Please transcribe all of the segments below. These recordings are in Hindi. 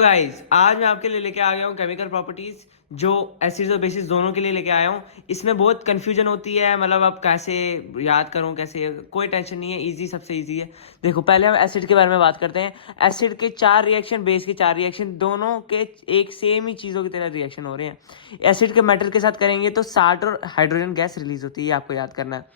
गाइस आज मैं आपके लिए लेके आ गया हूँ केमिकल प्रॉपर्टीज जो एसिड्स और बेसिस दोनों के लिए लेके आया हूँ। इसमें बहुत कंफ्यूजन होती है, मतलब आप कैसे याद करूँ कैसे, कोई टेंशन नहीं है, इजी सबसे इजी है। देखो पहले हम एसिड के बारे में बात करते हैं। एसिड के 4 रिएक्शन, बेस के 4 रिएक्शन, दोनों के एक सेम ही चीज़ों की तरह रिएक्शन हो रहे हैं। एसिड के मेटल के साथ करेंगे तो साल्ट और हाइड्रोजन गैस रिलीज होती है, आपको याद करना है।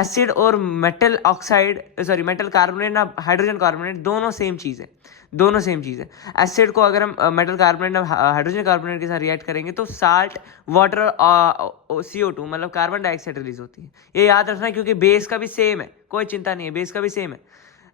एसिड और metal oxide sorry metal carbonate ना हाइड्रोजन कार्बोनेट, दोनों सेम चीज़ है, दोनों सेम चीज़ है। एसिड को अगर हम मेटल कार्बोनेट हाइड्रोजन कार्बोनेट के साथ रिएक्ट करेंगे तो साल्ट, वाटर और CO2 मतलब कार्बन डाइऑक्साइड रिलीज होती है। ये याद रखना क्योंकि बेस का भी सेम है, कोई चिंता नहीं है, बेस का भी सेम है।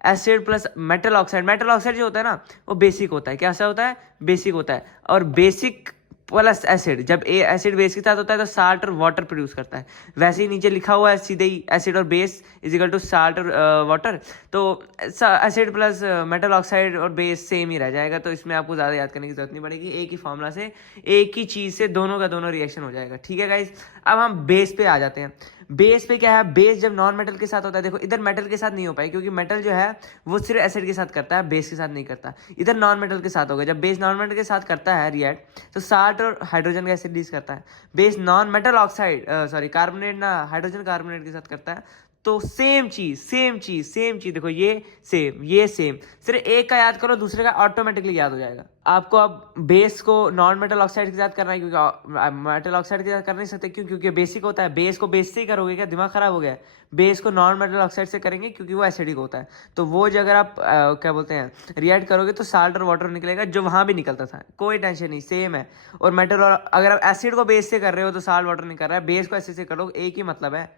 Acid plus metal oxide, metal oxide जो होता है ना वो बेसिक होता है। कैसा होता है? बेसिक होता है। और बेसिक प्लस एसिड, जब एसिड बेस के साथ होता है तो साल्ट और वाटर प्रोड्यूस करता है। वैसे ही नीचे लिखा हुआ है सीधे ही, एसिड और base is equal to salt और वाटर। तो एसिड प्लस मेटल ऑक्साइड और बेस सेम ही रह जाएगा, तो इसमें आपको ज़्यादा याद करने की जरूरत नहीं पड़ेगी। एक ही फॉर्मूला से, एक ही चीज़ से दोनों का दोनों रिएक्शन हो जाएगा। ठीक है गाइज, अब हम बेस पे आ जाते हैं। बेस पे क्या है? बेस जब नॉन मेटल के साथ होता है, देखो इधर मेटल के साथ नहीं हो पाए क्योंकि मेटल जो है वो सिर्फ एसिड के साथ करता है, बेस के साथ नहीं करता। इधर नॉन मेटल के साथ होगा। जब बेस नॉन मेटल के साथ करता है रिएक्ट तो साल्ट और हाइड्रोजन गैस रिलीज करता है। Base non metal oxide sorry carbonate ना हाइड्रोजन कार्बोनेट के साथ करता है तो सेम चीज सेम चीज सेम चीज। देखो ये सेम, सिर्फ एक का याद करो, दूसरे का ऑटोमेटिकली याद हो जाएगा। आपको अब बेस को नॉन मेटल ऑक्साइड के साथ करना है क्योंकि मेटल ऑक्साइड के साथ कर नहीं सकते। क्यों? क्योंकि बेसिक होता है। बेस को बेस से ही करोगे क्या? दिमाग खराब हो गया है। बेस को नॉन मेटल ऑक्साइड से करेंगे क्योंकि वो एसिडिक होता है। तो वो जो अगर आप क्या बोलते हैं रिएक्ट करोगे तो साल्ट और वाटर निकलेगा, जो वहां भी निकलता था। कोई टेंशन नहीं, सेम है। और मेटल और अगर आप एसिड को बेस से कर रहे हो तो साल्ट वाटर नहीं कर रहा है, बेस को एसिड से करो, एक ही मतलब है।